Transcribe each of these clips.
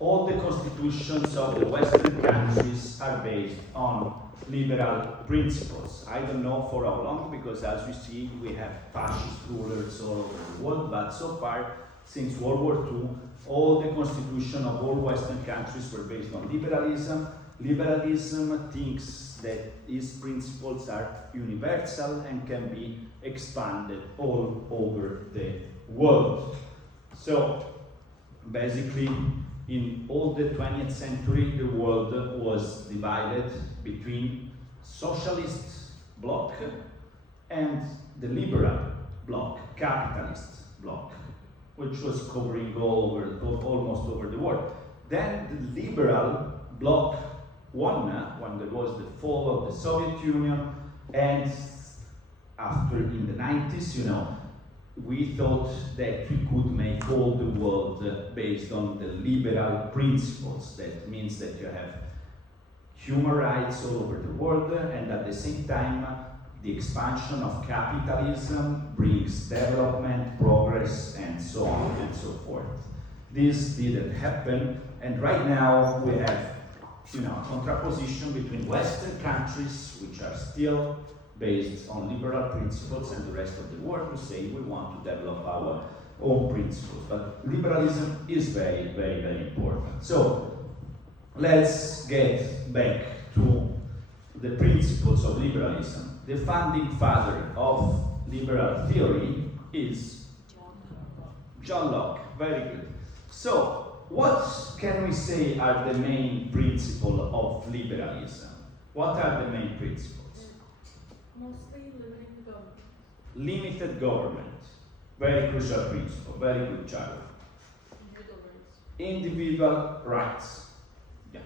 all the constitutions of the Western countries are based on liberal principles. I don't know for how long, because as we see, we have fascist rulers all over the world, but so far, since World War II, all the constitution of all Western countries were based on liberalism. Liberalism thinks that its principles are universal and can be expanded all over the world. So, basically, in all the 20th century, the world was divided between socialist bloc and the liberal bloc, capitalist bloc, which was covering almost over the world. Then the liberal bloc won when there was the fall of the Soviet Union, and after in the 90s, we thought that we could make all the world based on the liberal principles. That means that you have human rights all over the world, and at the same time, the expansion of capitalism brings development, progress, and so on and so forth. This didn't happen, and right now we have, contraposition between Western countries, which are still based on liberal principles, and the rest of the world who say we want to develop our own principles. But liberalism is very, very, very important. So let's get back to the principles of liberalism. The founding father of liberal theory is John Locke. Very good. So what can we say are the main principles of liberalism? What are the main principles? Mostly limiting the government. Limited government. Very crucial principle. Very good, Charlie. Individual rights. Yeah.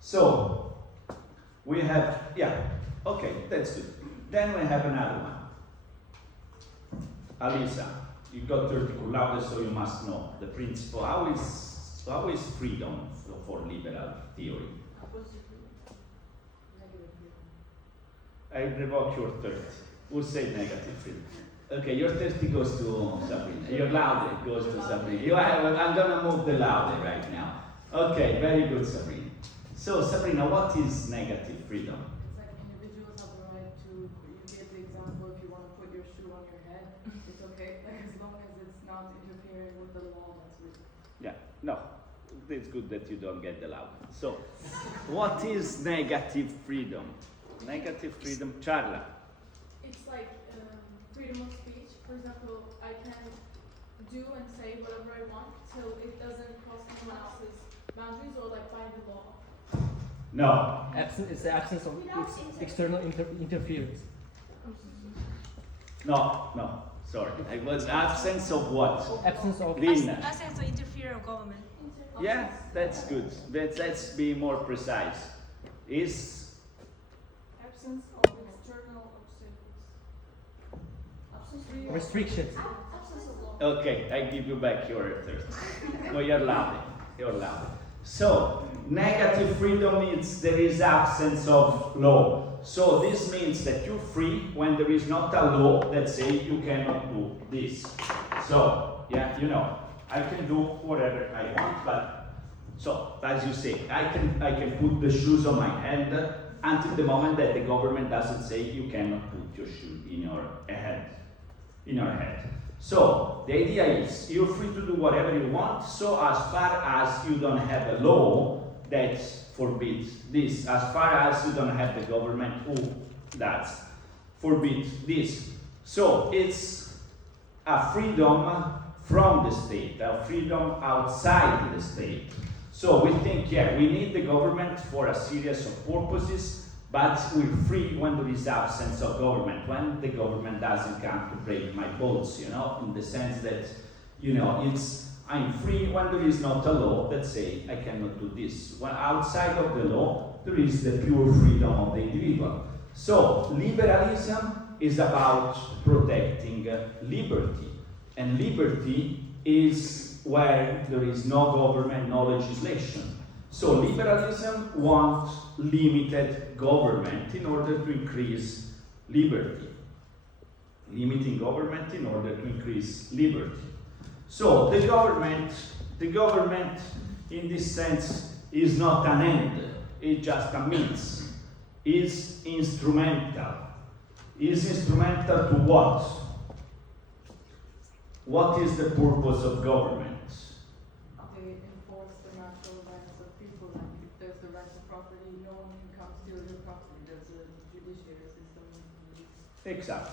So, we have, okay, that's good. Then we have another one. Alisa, you got 30 cum laude, so you must know the principle. How is freedom for liberal theory? I revoke your 30. Who said negative freedom? Okay, your 30 goes to Sabrina. Your laude goes to Sabrina. I'm gonna move the laude right now. Okay, very good, Sabrina. So, Sabrina, what is negative freedom? It's like individuals have the right to, you gave the example, if you want to put your shoe on your head, it's okay, as long as it's not interfering with the law that's written. Yeah, no, it's good that you don't get the laude. So, what is negative freedom? Negative freedom, Charla. It's like freedom of speech. For example, I can do and say whatever I want till it doesn't cross anyone else's boundaries or like by the law. No. It's the absence of external interference. No, sorry. It was absence of what? Absence of Absence of interference of government. Yeah, that's good. Let's be more precise. Is Absence of external obstacles. restrictions. Absence of law. okay, I give you back your 30. No, you're loud. You're loud. So, negative freedom means there is absence of law. So this means that you're free when there is not a law that says you cannot do this. So, yeah, I can do whatever I want, but so as you say, I can put the shoes on my hand until the moment that the government doesn't say you cannot put your shoe in your head. So the idea is you're free to do whatever you want, so as far as you don't have a law that forbids this, as far as you don't have the government that forbids this. So it's a freedom from the state, a freedom outside the state. So we think, we need the government for a series of purposes, but we're free when there is absence of government, when the government doesn't come to break my balls, in the sense that, I'm free when there is not a law that say I cannot do this. When outside of the law, there is the pure freedom of the individual. So liberalism is about protecting liberty, and liberty is where there is no government, no legislation. So liberalism wants limited government in order to increase liberty. Limiting government in order to increase liberty. So the government The government, in this sense, is not an end, it's just a means. Is instrumental. Is instrumental to what? What is the purpose of government? They enforce the natural rights of people, like if there's the right to property, no one can come steal your property, there's a judiciary system and police. Exactly.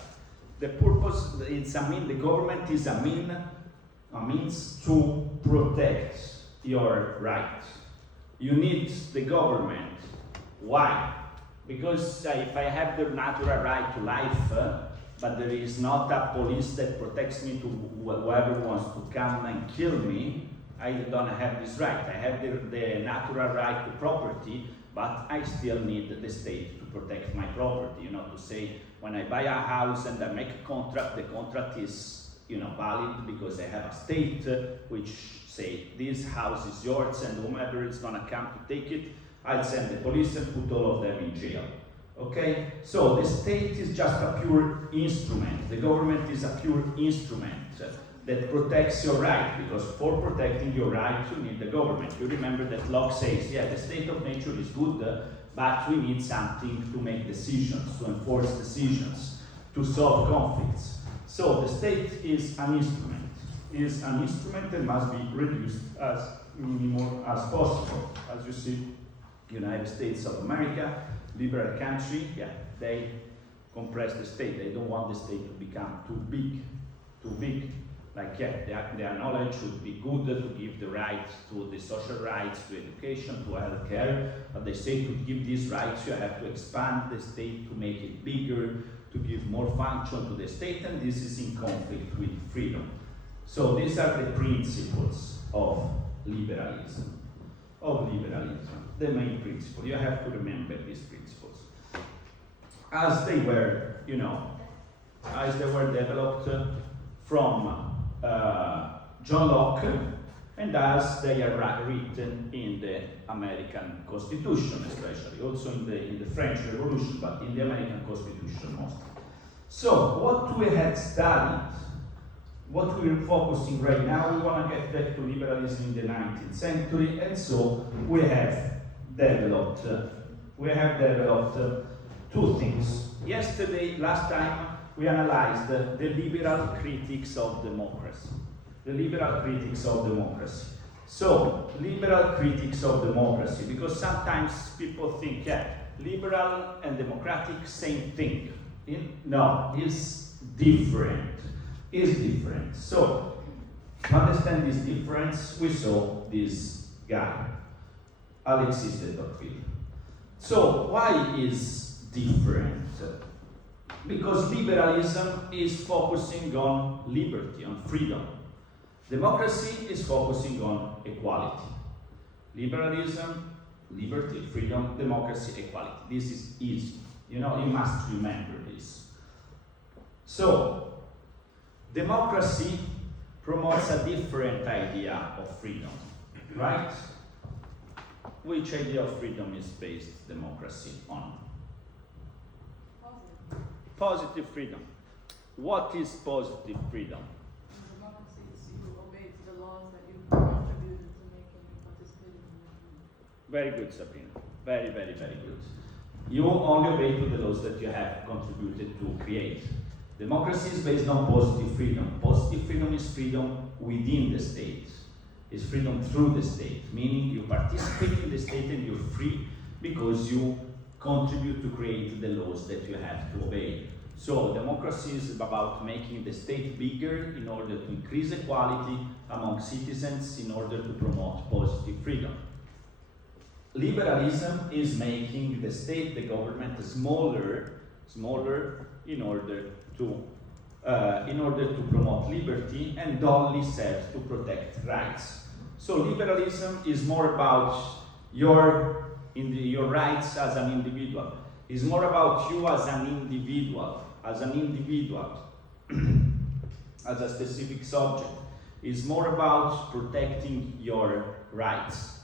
The purpose, it's a mean, the government is a means to protect your rights. You need the government. Why? Because if I have the natural right to life, but there is not a police that protects me to whoever wants to come and kill me, I don't have this right. I have the natural right to property, but I still need the state to protect my property. You know, to say when I buy a house and I make a contract, the contract is, you know, valid because I have a state which say this house is yours, and whomever is gonna come to take it, I'll send the police and put all of them in jail. Okay? So the state is just a pure instrument. The government is a pure instrument that protects your right, because for protecting your right you need the government. You remember that Locke says, yeah, the state of nature is good, but we need something to make decisions, to enforce decisions, to solve conflicts. So the state is an instrument that must be reduced as minimum as possible. As you see, United States of America, liberal country, yeah, they compress the state. They don't want the state to become too big. Like, yeah, their knowledge should be good to give the rights to the social rights, to education, to healthcare, but they say to give these rights you have to expand the state to make it bigger, to give more function to the state, and this is in conflict with freedom. So these are the principles of liberalism. The main principle. You have to remember these principles. As they were, you know, as they were developed from John Locke, and as they are written in the American Constitution, especially, also in the French Revolution, but in the American Constitution mostly. So, what we had studied, what we're focusing right now, we want to get back to liberalism in the 19th century, and so we have developed two things. Last time, we analyzed the liberal critics of democracy. So, liberal critics of democracy, because sometimes people think, yeah, liberal and democratic, same thing. No, it's different. So, to understand this difference, we saw this guy, Alexis de Tocqueville. So, why is different? Because liberalism is focusing on liberty, on freedom. Democracy is focusing on equality. Liberalism, liberty, freedom, democracy, equality. This is easy. You know, you must remember this. So, democracy promotes a different idea of freedom, right? Which idea of freedom is based democracy on? Positive freedom. What is positive freedom? Democracy is you obey to the laws that you contributed to making and participating in. Very good, Sabrina. Very, very, very good. You only obey to the laws that you have contributed to create. Democracy is based on positive freedom. Positive freedom is freedom within the state. It's freedom through the state, meaning you participate in the state and you're free because you contribute to create the laws that you have to obey. So democracy is about making the state bigger in order to increase equality among citizens in order to promote positive freedom. Liberalism is making the state, the government, smaller in order to promote liberty and only serves to protect rights. So liberalism is more about your rights as an individual. It's more about you as an individual, as a specific subject. It's more about protecting your rights.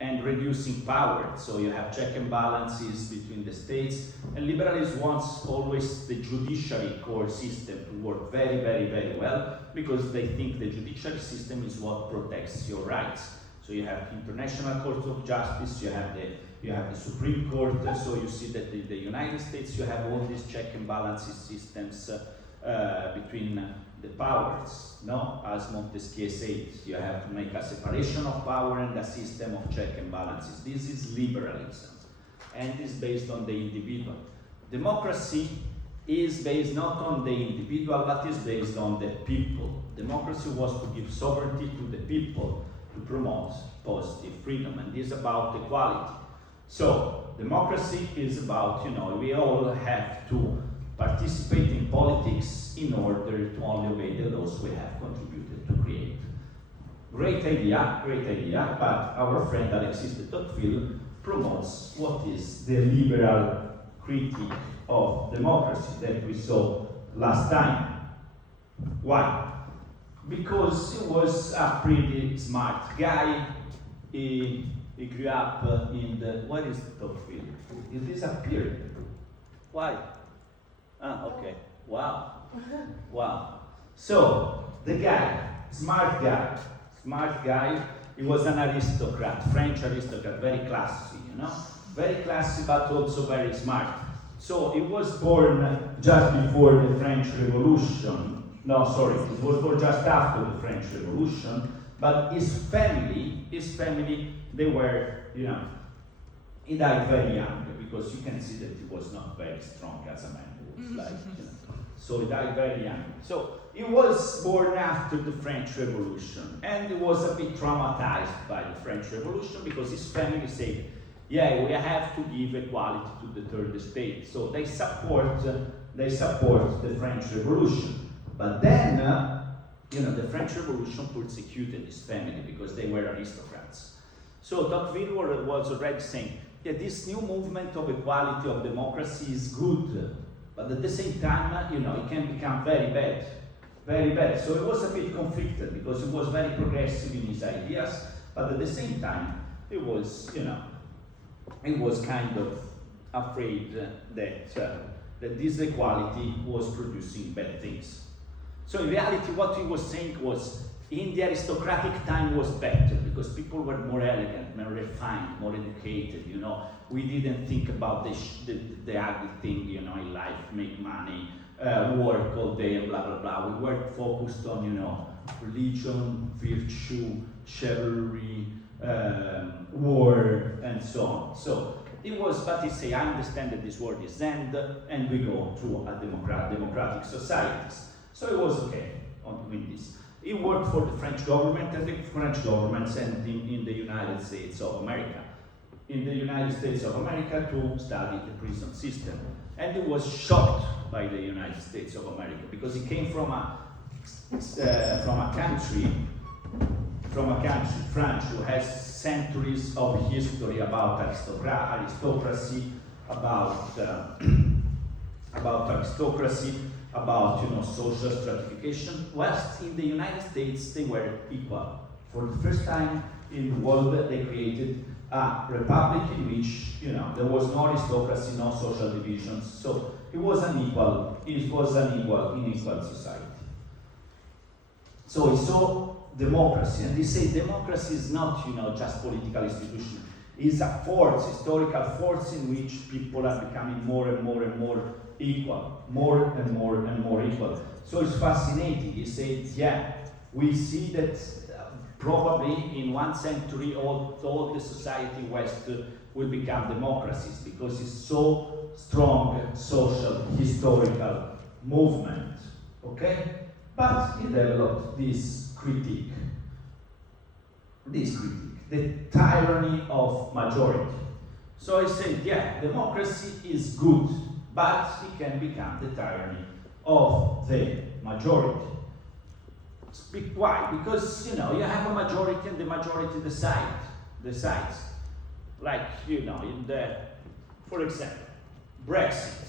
and reducing power. So you have check and balances between the states. And liberalism wants always the judiciary core system to work very, very, very well, because they think the judiciary system is what protects your rights. So you have International Court of Justice, you have the Supreme Court. So you see that in the United States you have all these check and balances systems between the powers, no? As Montesquieu said, you have to make a separation of power and a system of check and balances. This is liberalism, and is based on the individual. Democracy is based not on the individual, but is based on the people. Democracy was to give sovereignty to the people to promote positive freedom, and is about equality. So democracy is about, we all have to participate in politics in order to only obey the laws we have contributed to create. Great idea, but our friend Alexis de Tocqueville promotes what is the liberal critique of democracy that we saw last time. Why? Because he was a pretty smart guy. He grew up in the, what is Tocqueville? It disappeared. Why? Ah, okay. Wow. Wow. So, the guy, smart guy, he was an aristocrat, French aristocrat, very classy, Very classy, but also very smart. So, he was born just before the French Revolution. No, sorry, he was born just after the French Revolution, but his family, they were, he died very young, because you can see that he was not very strong as a man. So he died very young. So he was born after the French Revolution, and he was a bit traumatized by the French Revolution, because his family said, yeah, we have to give equality to the third estate. So they support the French Revolution. But then, the French Revolution persecuted his family because they were aristocrats. So Tocqueville was already saying, yeah, this new movement of equality, of democracy is good, but at the same time, it can become very bad, very bad. So he was a bit conflicted, because he was very progressive in his ideas, but at the same time, he was kind of afraid that this equality was producing bad things. So in reality, what he was saying was, in the aristocratic time was better, because people were more elegant, more refined, more educated, We didn't think about the ugly thing, in life, make money, work all day and blah, blah, blah. We were focused on, religion, virtue, chivalry, war, and so on. So it was, but he say, I understand that this world is end, and we go to a democratic societies. So it was okay on doing this. He worked for the French government. I think the French government sent him in the United States of America. In the United States of America to study the prison system. And he was shocked by the United States of America, because he came from a country, France, who has centuries of history about aristocracy, about social stratification. Whilst in the United States they were equal. For the first time in the world, they created a republic in which there was no aristocracy, no social divisions. So it was an equal society. So he saw democracy, and he said democracy is not just political institution. It's a force, historical force, in which people are becoming more and more and more equal, more and more and more equal. So it's fascinating. He said, yeah, we see that probably in 1 century all the society West will become democracies, because it's so strong social, historical movement, okay? But he developed this critique, the tyranny of majority. So he said, yeah, democracy is good, but it can become the tyranny of the majority. Why? Because, you have a majority, and the majority decides. Like, for example, Brexit.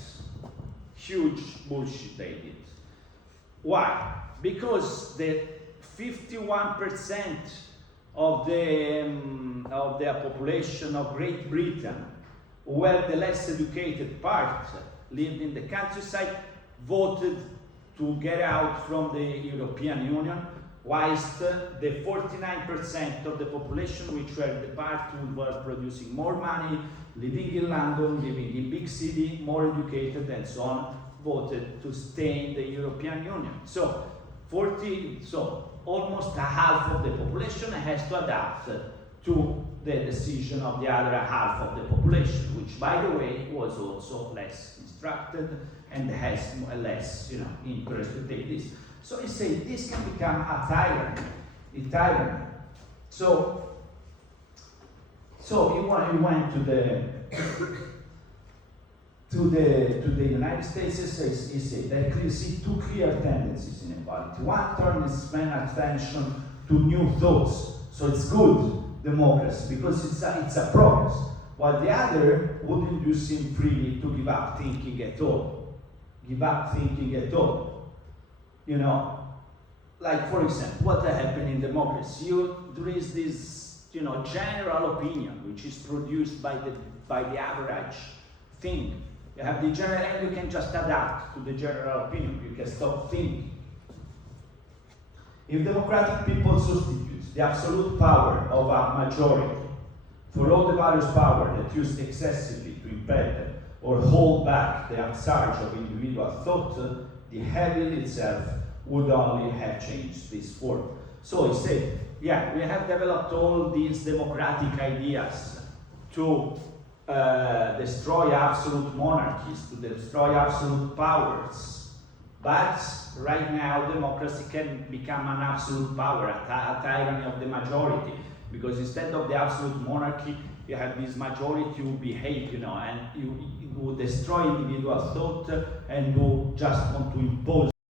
Huge bullshit they did. Why? Because the 51% of the of their population of Great Britain, where the less educated part lived in the countryside, voted to get out from the European Union, whilst the 49% of the population, which were the part who were producing more money, living in London, living in big city, more educated and so on, voted to stay in the European Union. So almost a half of the population has to adapt to the decision of the other half of the population, which, by the way, was also less instructed and has less, interest to take this. So he said this can become a tyranny. So he went to the United States. He said that he see two clear tendencies in equality. One turns man's attention to new thoughts, so it's good democracy because it's a progress, while the other would induce him freely to give up thinking at all. Like for example, what happened in democracy? There is this, general opinion which is produced by the average thing. You have the general, and you can just adapt to the general opinion. You can stop thinking. If democratic people substitute the absolute power of a majority for all the various powers that used excessively to impede or hold back the upsurge of individual thought, the heavy will itself would only have changed this form. So he said, we have developed all these democratic ideas to destroy absolute monarchies, to destroy absolute powers. But right now, democracy can become an absolute power, a tyranny of the majority, because instead of the absolute monarchy, you have this majority who behave, and you destroy individual thought and who just want to impose